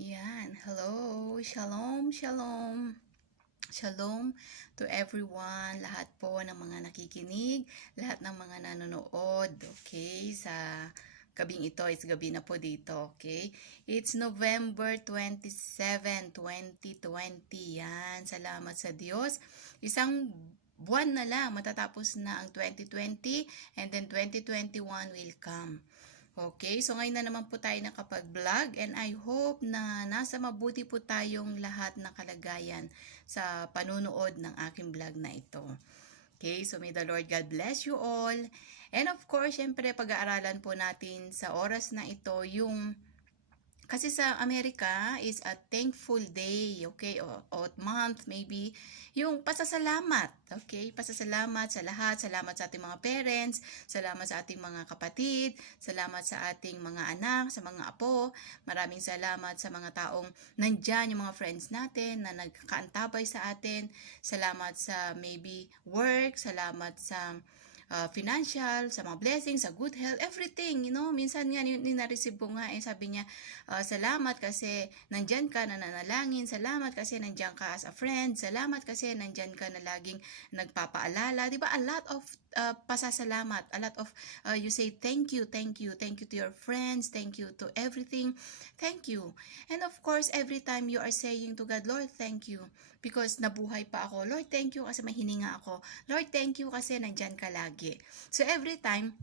Yan. Hello. Shalom, shalom. Shalom to everyone, lahat po ng mga nakikinig, lahat ng mga nanonood, okay, sa gabing ito, it's gabi na po dito, okay? It's November 27, 2020, yan, salamat sa Diyos. Isang buwan na lang, matatapos na ang 2020, and then 2021 will come. Okay, so ngayon na naman po tayo nakapag-vlog and I hope na nasa mabuti po tayong lahat na kalagayan sa panunood ng aking vlog na ito. Okay, so may the Lord God bless you all. And of course, syempre pag-aaralan po natin sa oras na ito yung kasi sa Amerika is a thankful day, okay, o month maybe, yung pasasalamat, okay, pasasalamat sa lahat, salamat sa ating mga parents, salamat sa ating mga kapatid, salamat sa ating mga anak, sa mga apo, maraming salamat sa mga taong nandyan, yung mga friends natin na nagkaantabay sa atin, salamat sa maybe work, salamat sa financial, sa mga blessings, sa good health, everything, minsan nga, na-receive ko nga, sabi niya, salamat kasi nandyan ka, nananalangin, salamat kasi nandyan ka as a friend, salamat kasi nandyan ka na laging nagpapaalala, di ba, a lot of pasasalamat, a lot of, you say thank you to your friends, thank you to everything, thank you, and of course, every time you are saying to God, Lord, thank you, because nabuhay pa ako, Lord, thank you kasi may hininga ako, Lord, thank you kasi nandyan ka lagi. So every time,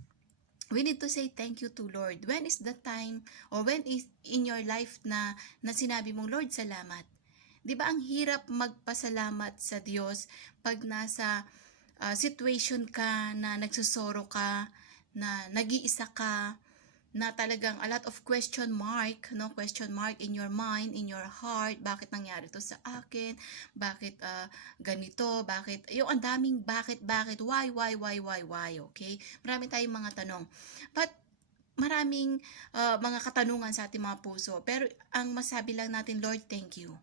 we need to say thank you to Lord. When is the time or when is in your life na sinabi mong, Lord, salamat? 'Di ba ang hirap magpasalamat sa Diyos pag nasa situation ka na nagsusoro ka, na nag-iisa ka, na talagang a lot of question mark in your mind, in your heart, bakit nangyari to sa akin, bakit ganito, bakit, yung ang daming bakit, why, okay? Marami tayong mga tanong. But maraming mga katanungan sa ating mga puso. Pero ang masabi lang natin, Lord, thank you.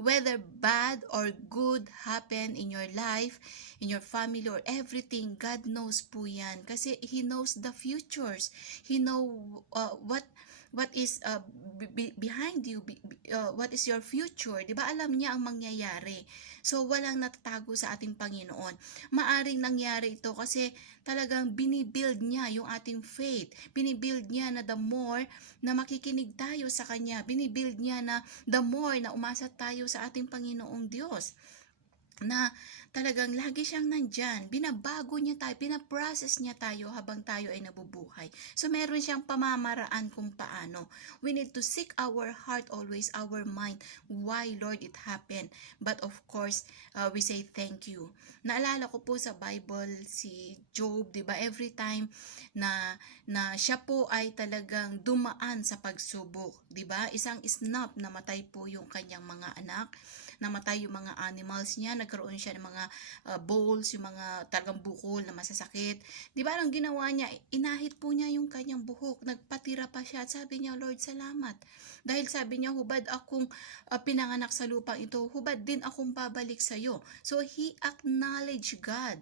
Whether bad or good happen in your life, in your family, or everything, God knows po yan. Kasi He knows the futures. He know what is behind you, what is your future. Diba alam niya ang mangyayari. So walang natatago sa ating Panginoon. Maaring nangyari ito kasi talagang binibuild niya yung ating faith. Binibuild niya na the more na makikinig tayo sa Kanya. Binibuild niya na the more na umasa tayo sa ating Panginoong Diyos. Na talagang lagi siyang nandyan. Binabago niya tayo, pinaprocess niya tayo habang tayo ay nabubuhay. So meron siyang pamamaraan kung paano. We need to seek our heart always, our mind. Why, Lord, it happened? But of course, we say thank you. Naalala ko po sa Bible si Job, 'di ba? Every time na siya po ay talagang dumaan sa pagsubok, 'di ba? Isang snap, namatay po yung kanyang mga anak, namatay yung mga animals niya, nagkaroon siya ng mga bowls, yung mga talagang bukol na masasakit. Di ba anong ginawa niya? Inahit po niya yung kanyang buhok, nagpatira pa siya at sabi niya, Lord, salamat. Dahil sabi niya, hubad akong pinanganak sa lupang ito, hubad din akong babalik sa iyo. So he acknowledged God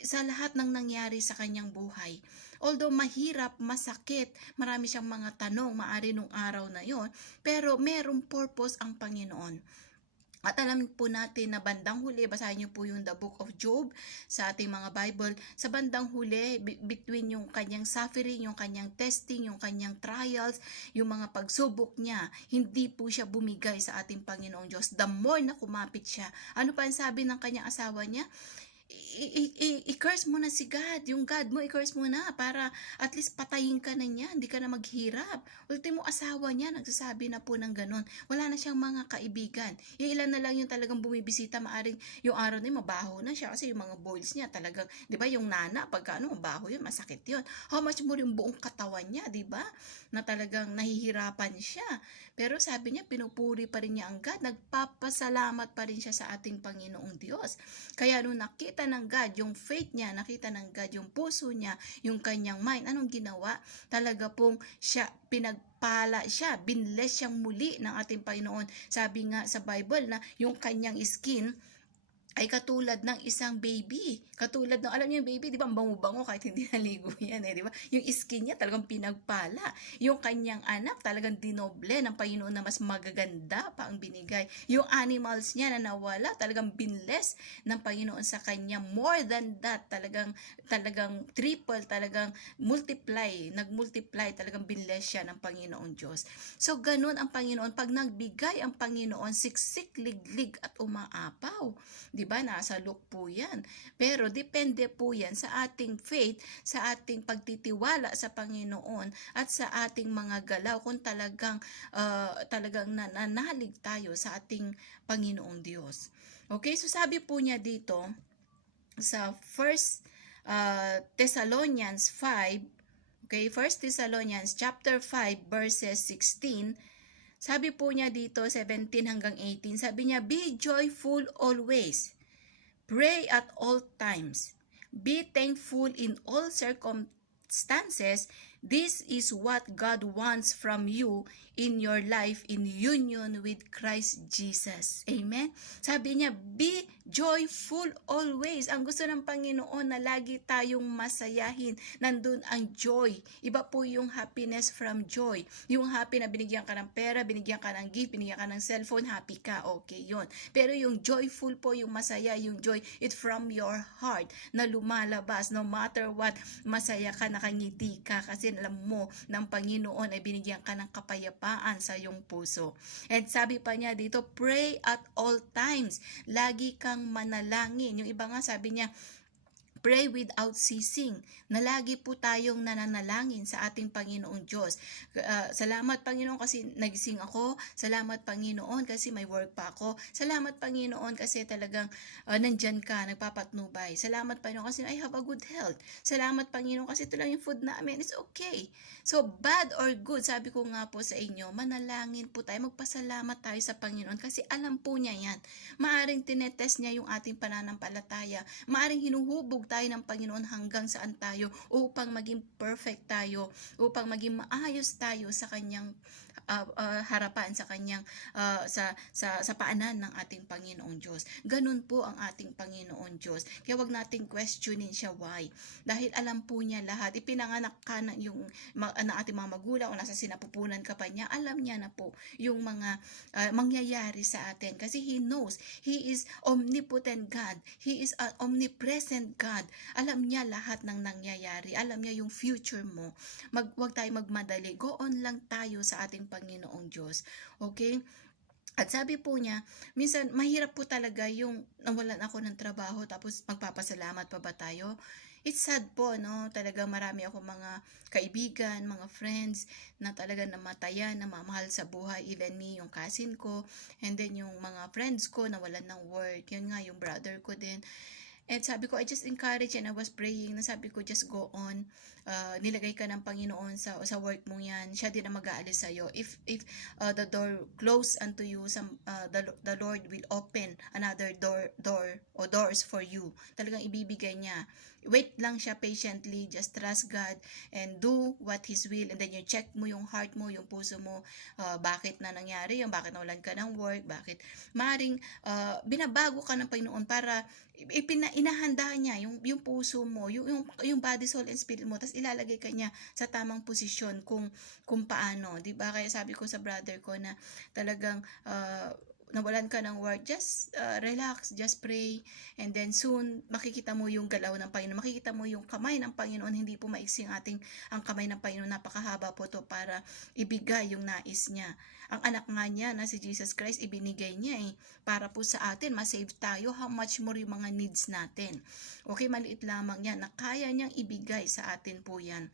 sa lahat ng nangyari sa kanyang buhay. Although mahirap, masakit, marami siyang mga tanong, maari nung araw na yon, pero merong purpose ang Panginoon. At alam po natin na bandang huli, basahin niyo po yung The Book of Job sa ating mga Bible, sa bandang huli, between yung kanyang suffering, yung kanyang testing, yung kanyang trials, yung mga pagsubok niya, hindi po siya bumigay sa ating Panginoong Diyos. The more na kumapit siya, ano pa ang sabi ng kanyang asawa niya? I-curse mo na si God, yung God mo i-curse mo na para at least patayin ka na niya, hindi ka na maghirap. Ultimo asawa niya nagsasabi na po ng ganon, wala na siyang mga kaibigan, yung ilan na lang yung talagang bumibisita, maaring yung araw na yun mabaho na siya kasi yung mga boils niya talagang, di ba yung nana, pagka mabaho yun, masakit yun, how much more yung buong katawan niya, di ba, na talagang nahihirapan siya, pero sabi niya pinupuri pa rin niya ang God, nagpapasalamat pa rin siya sa ating Panginoong Diyos. Kaya nung nakita ng God yung faith niya, nakita ng God yung puso niya, yung kanyang mind, anong ginawa? Talaga pong siya, pinagpala siya, binless siyang muli ng ating Panginoon. Sabi nga sa Bible na yung kanyang skin, ay katulad ng isang baby. Katulad ng, alam niyo yung baby, di ba, ang bango-bango kahit hindi naligo yan di ba? Yung skin niya talagang pinagpala. Yung kanyang anak talagang dinoble ng Panginoon na mas magaganda pa ang binigay. Yung animals niya na nawala, talagang binless ng Panginoon sa kanya. More than that, talagang triple, talagang nagmultiply, talagang binless siya ng Panginoon Diyos. So, ganun ang Panginoon. Pag nagbigay ang Panginoon, siksik, liglig at umaapaw. Di ba? Nasa look po yan. Pero depende po yan sa ating faith, sa ating pagtitiwala sa Panginoon at sa ating mga galaw kung talagang nananalig tayo sa ating Panginoong Diyos. Okay, so sabi po niya dito sa 1 Thessalonians 5, okay, 1 Thessalonians chapter 5 verses 16, sabi po niya dito 17 hanggang 18, sabi niya, be joyful always. Pray at all times. Be thankful in all circumstances. This is what God wants from you in your life in union with Christ Jesus. Amen? Sabi niya, be joyful always. Ang gusto ng Panginoon na lagi tayong masayahin. Nandun ang joy. Iba po yung happiness from joy. Yung happy na binigyan ka ng pera, binigyan ka ng gift, binigyan ka ng cellphone, happy ka. Okay, yon. Pero yung joyful po, yung masaya, yung joy, it from your heart na lumalabas. No matter what, masaya ka, nakangiti ka kasi alam mo ng Panginoon ay binigyan ka ng kapayapaan sa iyong puso. And sabi pa niya dito, pray at all times. Lagi kang manalangin. Yung iba nga sabi niya, pray without ceasing, na lagi po tayong nananalangin sa ating Panginoong Diyos. Salamat Panginoon kasi nagising ako. Salamat Panginoon kasi may work pa ako. Salamat Panginoon kasi talagang nandyan ka, nagpapatnubay. Salamat Panginoon kasi I have a good health. Salamat Panginoon kasi ito lang yung food namin. It's okay. So bad or good, sabi ko nga po sa inyo, manalangin po tayo, magpasalamat tayo sa Panginoon kasi alam po niya yan. Maaring tinetest niya yung ating pananampalataya. Maaring hinuhubog tayo ng Panginoon hanggang saan tayo upang maging perfect tayo, upang maging maayos tayo sa kanyang harapan, sa kanyang sa paanan ng ating Panginoong Diyos. Ganun po ang ating Panginoon Diyos. Kaya wag nating questionin siya why. Dahil alam po niya lahat. Ipinanganak ka na yung na ating mga magulang o nasa sinapupunan ka pa niya, alam niya na po yung mga mangyayari sa atin kasi He knows. He is omnipotent God. He is an omnipresent God. Alam niya lahat ng nangyayari. Alam niya yung future mo. Wag tayo magmadali. Go on lang tayo sa ating Panginoong Diyos. Okay? At sabi po niya, minsan mahirap po talaga yung nawalan ako ng trabaho tapos magpapasalamat pa ba tayo? It's sad po, no? Talaga marami ako mga kaibigan, mga friends na talaga namatayan, na mamahal sa buhay. Even me, yung cousin ko, and then yung mga friends ko nawalan ng work. Yun nga, yung brother ko din. And sabi ko, I just encourage and I was praying na sabi ko, just go on. Nilagay ka ng Panginoon sa work mo yan. Siya din ang mag-aalis sa'yo. If the door close unto you, the Lord will open another door or doors for you. Talagang ibibigay niya. Wait lang siya patiently. Just trust God and do what His will. And then you check mo yung heart mo, yung puso mo. Bakit na nangyari yun? Bakit nawalan ka ng work? Bakit? Maring binabago ka ng Panginoon para inahanda niya yung puso mo, yung body, soul, and spirit mo, tapos ilalagay ka niya sa tamang posisyon kung paano, di ba? Kaya sabi ko sa brother ko na talagang nawalan ka ng work, just relax, just pray, and then soon makikita mo yung galaw ng Panginoon, makikita mo yung kamay ng Panginoon. Hindi po maiksi ang kamay ng Panginoon, napakahaba po to para ibigay yung nais niya. Ang anak nga niya na si Jesus Christ, ibinigay niya para po sa atin, masave tayo. How much more yung mga needs natin. Okay, maliit lamang yan na kaya niyang ibigay sa atin po yan.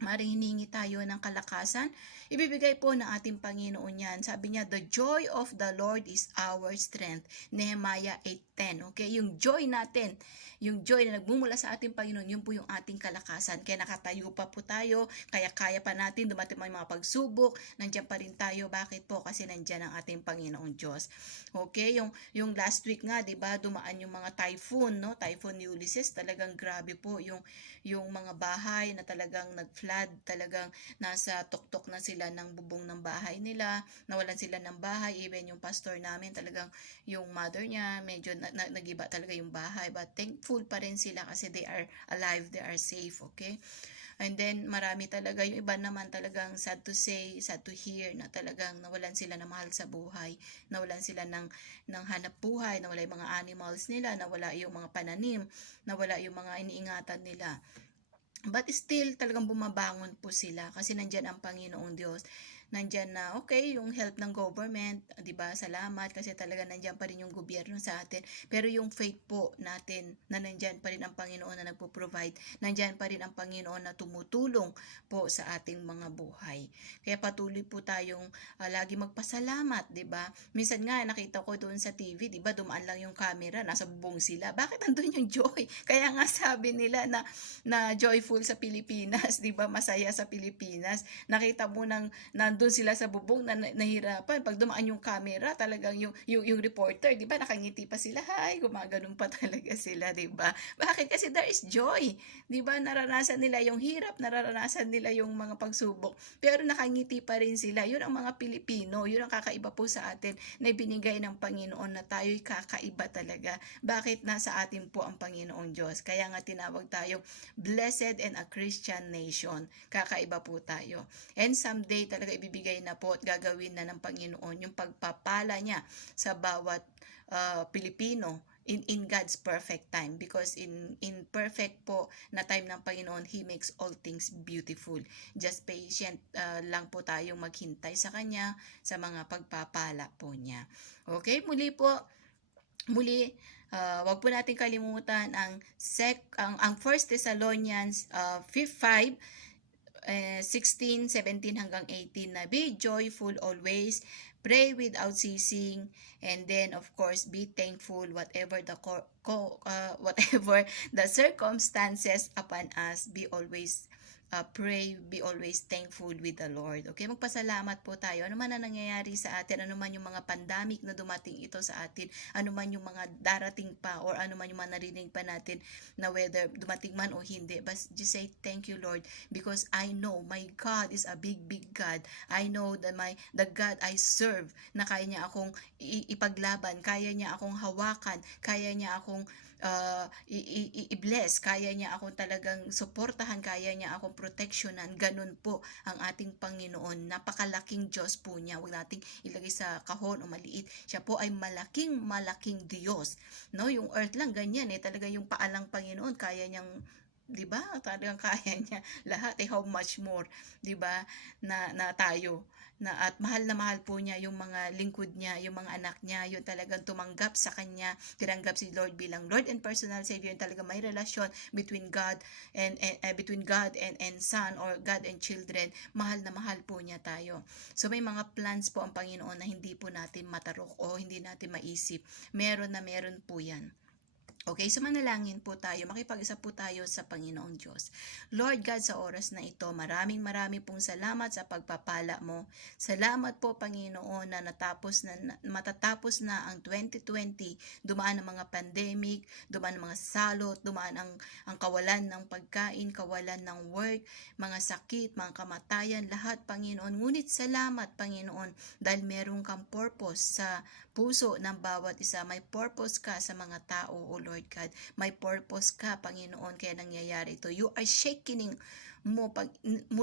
Maring hiningi tayo ng kalakasan, ibibigay po ng ating Panginoon yan. Sabi niya, the joy of the Lord is our strength. Nehemiah 8:10. Okay, yung joy natin, yung joy na nagmumula sa ating Panginoon, yun po yung ating kalakasan. Kaya nakatayo pa po tayo, kaya pa natin, dumating mga pagsubok, nandiyan pa rin tayo. Bakit po? Kasi nandiyan ang ating Panginoong Diyos. Okay, yung last week nga, di ba, dumaan yung mga typhoon, no? Typhoon Ulysses, talagang grabe po yung mga bahay na talagang nag-flood flood, talagang nasa tuktok na sila ng bubong ng bahay nila, nawalan sila ng bahay, even yung pastor namin talagang yung mother niya, medyo nagiba talaga yung bahay, but thankful pa rin sila kasi they are alive, they are safe, okay? And then, marami talaga, yung iba naman talagang sad to say, sad to hear, na talagang nawalan sila ng mahal sa buhay, nawalan sila ng hanap buhay, nawala yung mga animals nila, nawala yung mga pananim, nawala yung mga iniingatan nila. But still, talagang bumabangon po sila kasi nandyan ang Panginoong Diyos. Nandyan na, okay, yung help ng government, di ba? Salamat kasi talaga nandyan pa rin yung gobyerno sa atin. Pero yung faith po natin na nandyan pa rin ang Panginoon na nagpo-provide, nandyan pa rin ang Panginoon na tumutulong po sa ating mga buhay. Kaya patuloy po tayong lagi magpasalamat, di ba? Minsan nga, nakita ko doon sa TV, di ba? Dumaan lang yung camera, nasa bubong sila. Bakit andun yung joy? Kaya nga sabi nila na joyful sa Pilipinas, 'di ba? Masaya sa Pilipinas. Nakita mo nandun sila sa bubong na nahirapan. Pag dumaan yung camera, talagang yung reporter, 'di ba? Nakangiti pa sila. Hay, gumaganon pa talaga sila, 'di ba? Bakit? Kasi there is joy. 'Di ba? Naranasan nila yung hirap, naranasan nila yung mga pagsubok, pero nakangiti pa rin sila. 'Yun ang mga Pilipino. 'Yun ang kakaiba po sa atin na ibinigay ng Panginoon na tayo'y kakaiba talaga. Bakit? Nasa atin po ang Panginoong Diyos. Kaya nga tinawag tayo blessed and a Christian nation. Kakaiba po tayo. And someday talaga ibibigay na po at gagawin na ng Panginoon yung pagpapala niya sa bawat Pilipino in God's perfect time, because in perfect po na time ng Panginoon, He makes all things beautiful. Just patient lang po tayong maghintay sa Kanya sa mga pagpapala po niya. Okay, muli, wag po natin kalimutan ang 1 Thessalonians 5, 16, 17 hanggang 18 na be joyful always, pray without ceasing, and then of course be thankful whatever whatever the circumstances upon us. Be always pray, be always thankful with the Lord. Okay, magpasalamat po tayo. Ano man ang nangyayari sa atin, ano man yung mga pandemic na dumating ito sa atin, ano man yung mga darating pa, or ano man yung mga narinig pa natin na whether dumating man o hindi, but just say thank you, Lord, because I know my God is a big God. I know that the God I serve, na kaya niya akong ipaglaban, kaya niya akong hawakan, kaya niya akong i-bless, kaya niya akong talagang suportahan, kaya niya akong proteksyonan. Ganun po ang ating Panginoon. Napakalaking Diyos po niya. Huwag nating ilagay sa kahon o maliit. Siya po ay malaking Diyos. No, yung earth lang ganyan talaga yung paalang Panginoon, kaya niyang, 'di ba? Talagang kaya niya lahat. How much more, 'di ba? Na tayo. At mahal na mahal po niya yung mga lingkod niya, yung mga anak niya, yung talagang tumanggap sa kanya, tinanggap si Lord bilang Lord and personal Savior, yung talagang may relasyon between God and Son, or God and children. Mahal na mahal po niya tayo. So may mga plans po ang Panginoon na hindi po natin matarok o hindi natin maisip. Meron po yan. Okay, so manalangin po tayo, makipag-isa po tayo sa Panginoong Diyos. Lord God, sa oras na ito, maraming pong salamat sa pagpapala mo. Salamat po, Panginoon, na matatapos na ang 2020. Dumaan ang mga pandemic, dumaan ang mga salot, dumaan ang kawalan ng pagkain, kawalan ng work, mga sakit, mga kamatayan, lahat, Panginoon. Ngunit salamat, Panginoon, dahil meron kang purpose sa puso ng bawat isa. May purpose ka sa mga tao, O Lord God. May purpose ka, Panginoon, kaya nangyayari ito. You are shaking mo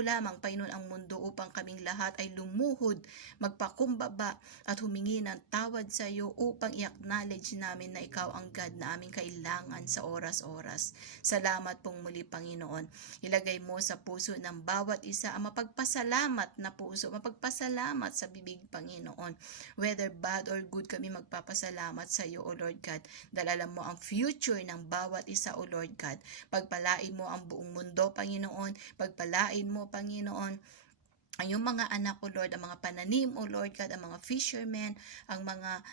lamang, Panginoon, ang mundo upang kaming lahat ay lumuhod, magpakumbaba at humingi ng tawad sa iyo upang i-acknowledge namin na ikaw ang God na aming kailangan sa oras-oras. Salamat pong muli, Panginoon. Ilagay mo sa puso ng bawat isa ang mapagpasalamat na puso, mapagpasalamat sa bibig, Panginoon. Whether bad or good, kami magpapasalamat sa iyo, O Lord God, dahil alam mo ang future ng bawat isa, O Lord God. Pagpalain mo ang buong mundo, Panginoon. Pagpalain mo, Panginoon, ang iyong mga anak, O Lord, ang mga pananim, O Lord God, ang mga fishermen, ang mga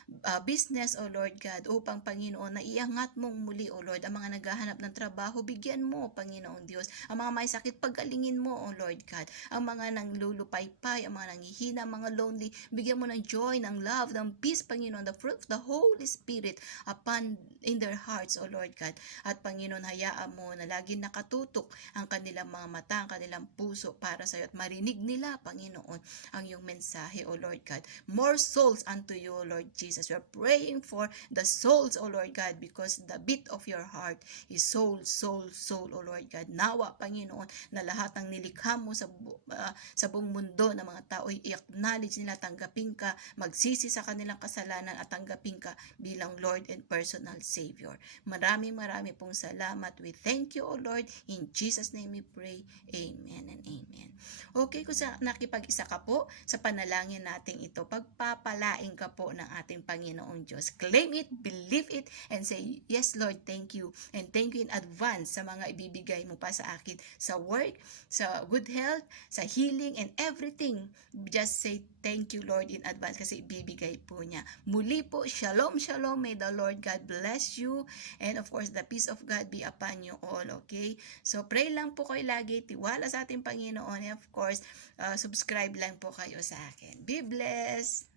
business, O Lord God, upang, Panginoon, naiangat mong muli, O Lord, ang mga naghahanap ng trabaho, bigyan mo, Panginoong Diyos, ang mga may sakit, pagalingin mo, O Lord God, ang mga nanglulupaypay, ang mga nanghihina, mga lonely, bigyan mo ng joy, ng love, ng peace, Panginoon, the fruit of the Holy Spirit upon in their hearts, O Lord God, at Panginoon, hayaan mo na lagi nakatutok ang kanilang mga mata, ang kanilang puso para sa iyo at marinig nila, Panginoon, ang iyong mensahe, O Lord God. More souls unto you, O Lord Jesus. We are praying for the souls, O Lord God, because the beat of your heart is soul, soul, soul, O Lord God. Nawa, Panginoon, na lahat ng nilikha mo sa buong mundo ng mga tao, i-acknowledge nila, tanggapin ka, magsisi sa kanilang kasalanan at tanggapin ka bilang Lord and personal Savior. Maraming pong salamat. We thank you, O Lord. In Jesus' name we pray. Amen and amen. Okay, kung nakipag-isa ka po sa panalangin natin ito, pagpapalain ka po ng ating Panginoong Diyos. Claim it, believe it, and say, yes Lord, thank you. And thank you in advance sa mga ibibigay mo pa sa akin, sa work, sa good health, sa healing, and everything. Just say, thank you Lord in advance kasi ibibigay po niya. Muli po, shalom, shalom. May the Lord God bless you. And of course, the peace of God be upon you all, okay? So, pray lang po kayo lagi, tiwala sa ating Panginoon, and of course, subscribe lang po kayo sa akin. Be blessed!